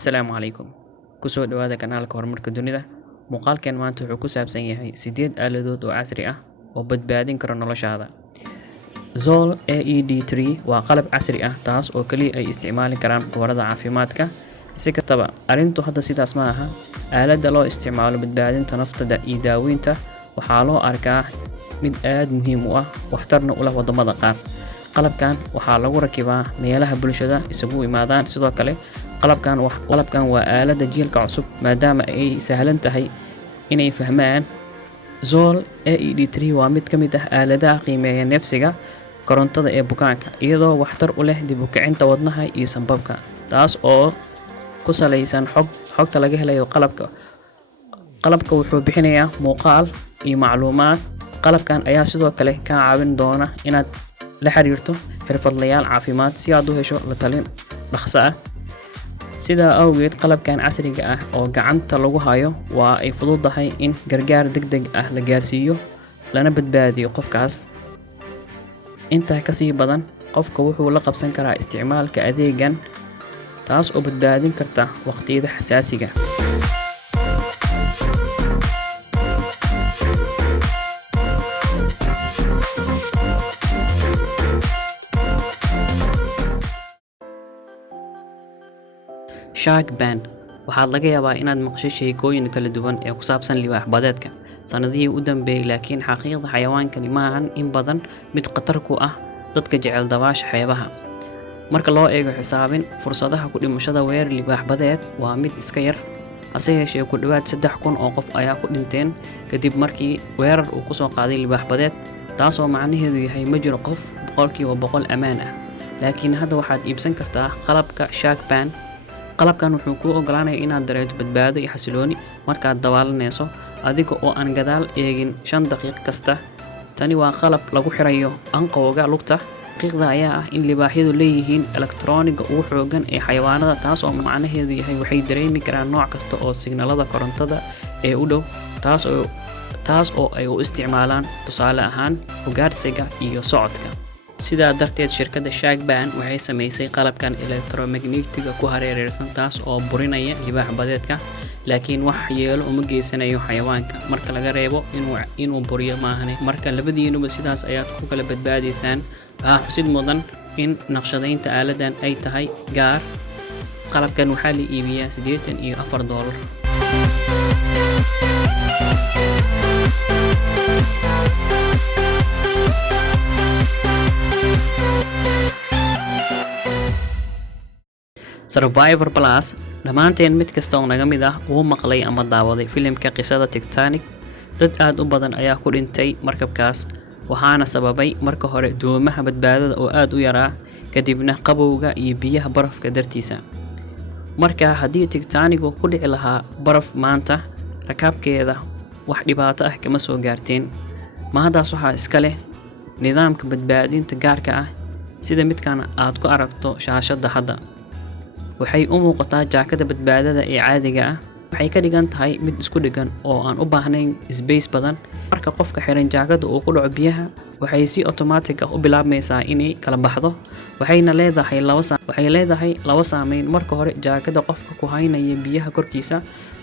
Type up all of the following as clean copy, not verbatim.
Assalaamu calaykum. Kusoo dhawaada kanaalka horumarka dunida. Muuqaalkan maanta wuxuu ku saabsan yahay 8 aaladood oo casri ah oo badbaadin kara noloshaada. Zoll AED3 waa qalab casri ah taas oo kaliya ay isticmaali karaan khubarada caafimaadka. Si kastaba, arrintu hadda sidaas ma aha. Aaladda loo isticmaalo badbaadinta naftada iyo daaweynta waxaa loo arkaa mid aad muhiim u ah, waxtarna u leh wadamada qaar. Qalabkan waxaa lagu rakibaa meelaha bulshada isugu yimaadaan. Sidoo kale qalabkan waa aaladda jiilka cusub maadaama ay sahlan tahay inay fahmaan. Zoll AED3 waa mid ka mid ah aaladaha qiimeeya neefsiga korontada ee bukaanka, iyadoo waxtar u leh dib u kicinta wadnaha iyo sanbabka, taas oo ku saleysan xogta laga helayo qalabka. Qalabka wuxuu bixinayaa muuqaal iyo macluumaad. Qalabkan ayaa sidoo kale ka caawin doona inaad la xiriirto xirfadlayaal caafimaad si aad u hesho la talin dhaqso ah. Sidaa awgeed, qalabkan casriga ah oo gacanta lagu hayo waa ay fududahay in gargaar degdeg ah la gaarsiiyo lana badbaadiyo qofkaas. Intaa ka sii badan, qofka wuxuu la qabsan karaa isticmaalka adeegan, taas oo badbaadin karta waqtiyada xasaasiga. Shark Band waxaad laga yaabaa inaad maqashay sheekooyin kala duwan ee ku saabsan libaax badeedka sanadihii u dambeeyay, laakiin xaqiiqda xayawaankani ma ahan in badan mid khatar ku ah dadka jecel dabaasha xeebaha. Marka loo eego xisaabin, fursadaha ku dhimashada weerar libaax badeed waa mid iska yar, hase yeeshee ku dhawaad 3,000 oo qof ayaa ku dhinteen kadib markii weerar uu ku soo qaaday libaax badeed, taasoo macnaheedu yahay ma jiro qof 100% ammaan ah. Laakiin hadda waxaad iibsan kartaa qalabka Shark Band. Qalabkan wuxuu kuu ogolaanayaa inaad dareento badbaado iyo xasilooni markaad dabaalanayso adiga oo aan gadaal eegin 5 daqiiqo kasta. Tani waa qalab lagu xirayo anqowga lugta. Xaqiiqda ayaa ah in libaaxyadu leeyihiin elektarooniga ugu xooggan ee xayawaanada, taas oo macnaheedu yahay waxay dareemi karaan nooc kasta oo signalada korontada ee u dhow, taas oo ay u isticmaalaan tusaale ahaan ugaadhsiga iyo socodka. Sidaa darteed, shirkadda Shark Band waxay samaysay qalabkan elektromagnetiga ku hareeraysan, taas oo burinaya libaax badeedka, laakiin wax yeelo uma geysanayo xayawaanka marka laga reebo inuu buriyo maahane. Marka labadiinuba sidaas ayaad ku kala badbaadaysaan. Waxaa xusid mudan in naqshadaynta aaladan ay tahay gaar. Qalabkan waxaa la iibiyaa $84. Survivor Plus, dhammaanteen mid kasta oo naga mid ah wuu maqlay ama daawaday filimka qisada Titanic. Dad aad u badan ayaa ku dhintay markabkaas, waxaana sababay marka hore doomaha badbaadada oo aad u yaraa, kadibna qabowga iyo biyaha barafka dartiisa. Marka haddii Titanic uu ku dhici lahaa baraf maanta, rakaabkeeda wax dhibaato ah kama soo gaarteen. Mahadaas waxaa iska leh nidaamka badbaadinta gaarka ah sida midkan aad ku aragto shaashadda hadda. Waxay u muuqataa jaakada badbaadada ee caadiga ah. Waxay ka dhigan tahay mid isku dhigan oo aan u baahnayn space badan. Marka qofka xiran jaakada uu ku dhaco biyaha, waxay si automatic ah u bilaabmaysaa inay kala baxdo. Waxayna leedahay laba saameyn. Marka hore, jaakada qofka ku haynaya biyaha korkiisa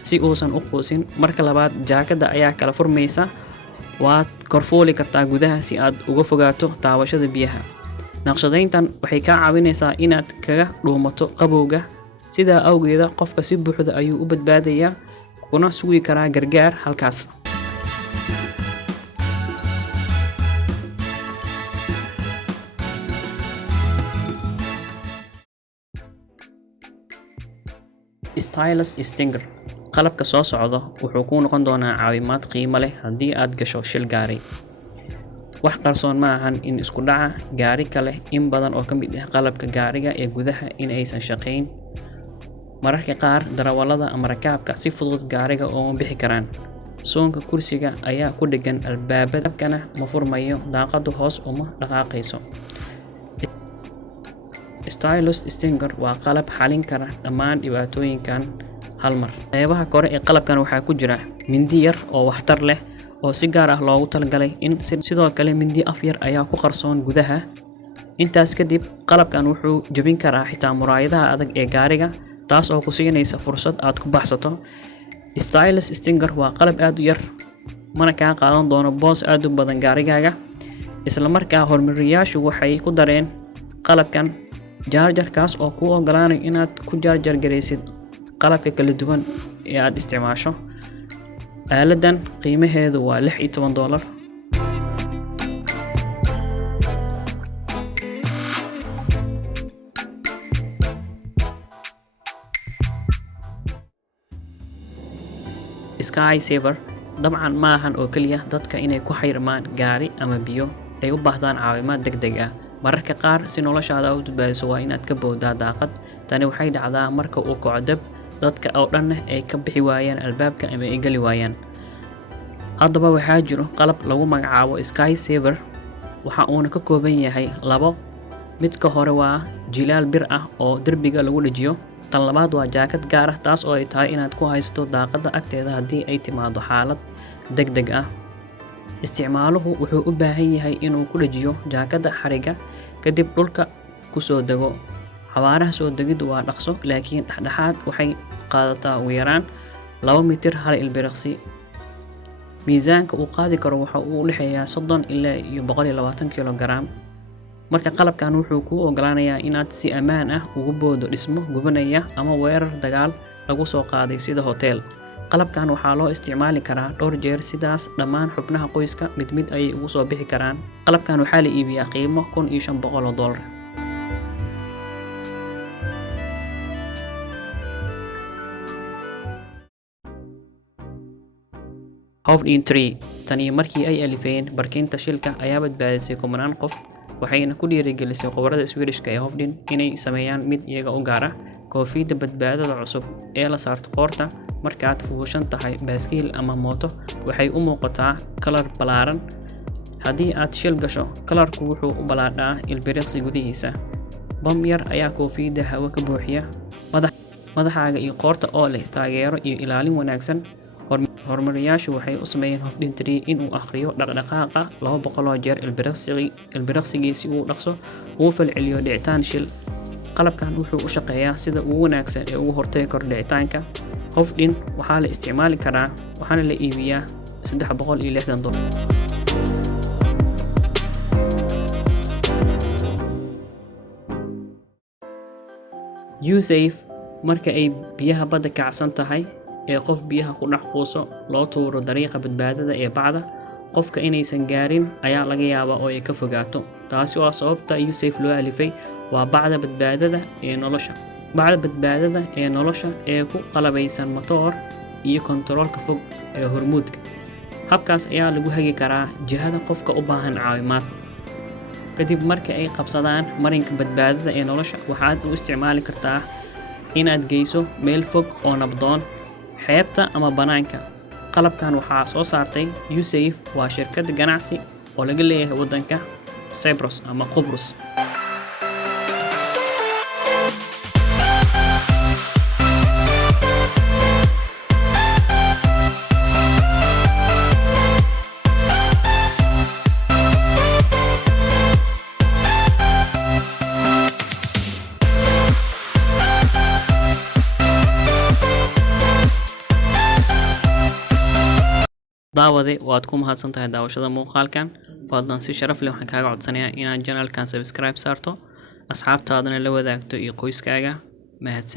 si uusan u quusin. Marka labaad, jaakada ayaa kala furmaysa. Waad korfooli kartaa gudaha si aad uga fogaato taabashada biyaha. Naqshadayntan waxay kaa caawinaysaa inaad kaga dhuumato qabowga. Sidaa awgeeda, qofka si buuxda ayuu u badbaadayaa kuna sugi karaa gargaar halkaas. Stylus Stinger. Qalabka soo socda wuxuu kuu noqon doonaa caawimaad qiimo leh haddii aad gasho shil gaari. Wax qarsoon ma ahan in isku dhaca gaari kale in badan oo ka mid ah qalabka gaariga ee gudaha in aysan shaqayn. Mararka qaar darawallada ama rakaabka si fudud gaariga uma bixi karaan. Soonka kursiga ayaa ku dhegan albaabada, kana ma furmayo, daaqadu hoos uma dhaqaaqayso. Stylus Stinger waa qalab xalin kara dhammaan dhibaatooyinkan hal mar. Qeybaha kore ee qalabkan waxaa ku jira mindi yar oo waxtar leh oo si gaar ah loogu talagalay sidoo kale mindi af yar ayaa ku qarsoon gudaha. Intaas kadib, qalabkan wuxuu jabin karaa xitaa muraayadaha adag ee gaariga, taas oo ku siinaysa fursad aad ku baxsato. Stylus stinger waa qalab aad u yar, mana kaa qaadan doono boos aad u badan gaarigaaga. isla markaa horumariyaashu waxay ku dareen qalabkan charger kaas oo kuu ogolaanaya inaad ku charger gareysid qalabka kala duwan ee aad isticmaasho. aaladan qiimaheedu waa $16. Sky Saver dabcan maahan oo kaliya dadka inay ku xirmaan gaari ama biyo ay u baahdaan caawimaad degdeg ah. mararka qaar si noloshaada u badbaadiso waa inaad ka booddaa daaqad. tani waxay dhacdaa marka uu kaco dab, dadka oo dhan ay ka bixi waayaan albaabka ama ay gali waayaan. haddaba waxaa jiro qalab lagu magacaabo Sky Saver. waxa uuna ka kooban yahay labo. midka hore waa jilaal bir ah oo derbiga lagu dhajiyo. tan labaad waa jaakad gaar ah, taas oo ay tahay inaad ku haysto daaqada agteeda haddii ay timaado xaalad degdeg ah. isticmaaluhu wuxuu u baahan yahay inuu ku dhajiyo jaakada xariga, kadib dhulka ku soo dego. xawaaraha soo degiddu waa dhaqso, laakiin dhexdhexaad waxay qaadataa ugu yaraan 2 mitir hal ilbiriqsi. miisaanka uu qaadi karo waxa uu u dhexeeyaa 30 ilaa 120 kilogaram. marka qalabkan wuxuu kuu ogolaanayaa inaad si ammaan ah ugu boodo dhismo gubanaya ama weerar dagaal lagu soo qaaday sida hotel. qalabkan waxaa loo isticmaali karaa dhowr jeer, sidaas dhammaan xubnaha qoyska mid mid ayay ugu soo bixi karaan. qalabkan waxaa la iibiyaa qiimo $1,500. Hovden Tree tani markii ay alifeen barkinta shilka ayaa badbaadisay kumanaan qof, waxayna ku dhiirigelisay khubarada Swedishka ee Hovden inay sameeyaan mid iyaga u gaar ah. koofiyadda badbaadada cusub ee la saarto qoorta markaad fuushan tahay baaskiil ama mooto waxay u muuqataa kalar balaaran. haddii aad shil gasho, kalarku wuxuu u balaadhaa ilbiriqsi gudihiisa. bam yar ayaa koofiyadda hawo ka buuxiya madaxaaga iyo qoorta oo leh taageero iyo ilaalin wanaagsan. horumariyaashu waxay u sameeyeen Hovden Tree inuu akhriyo dhaqdhaqaaqa 200 jeer ilbiriqsigii si uu dhaqso ugu falceliyo dhicitaan shil. qalabkan wuxuu u shaqeeyaa sida ugu wanaagsan ee ugu hortagi karo dhicitaanka. Hovden waxaa la isticmaali karaa, waxaana la iibiyaa $360. U-Safe marka ay biyaha badda kacsan tahay ee qof biyaha ku dhex quuso loo tuuro dariiqa badbaadada ee bacda, qofka inaysan gaarin ayaa laga yaabaa oo ay ka fogaato. taasi waa sababta U-Safe loo alifay. waa bacda badbaadada ee nolosha ee ku qalabaysan matoor iyo kontaroolka fog ee hormuudka. habkaas ayaa lagu hagi karaa jihada qofka u baahan caawimaad. kadib marka ay qabsadaan marinka badbaadada ee nolosha, waxaad u isticmaali kartaa inaad geyso meel fog oo nabdoon, xeebta ama banaanka. qalabkan waxaa soo saartay U-Safe, waa shirkad ganacsi oo laga leeyahay waddanka Cyprus ama Qobrus. daawade waad ku mahadsan tahay daawashada muuqaalkan. fadlan si sharaf leh waxaan kaaga codsanayaa inaad channelkan subscribe saarto, asxaabtaadana la wadaagto iyo qoyskaaga. mahadsan.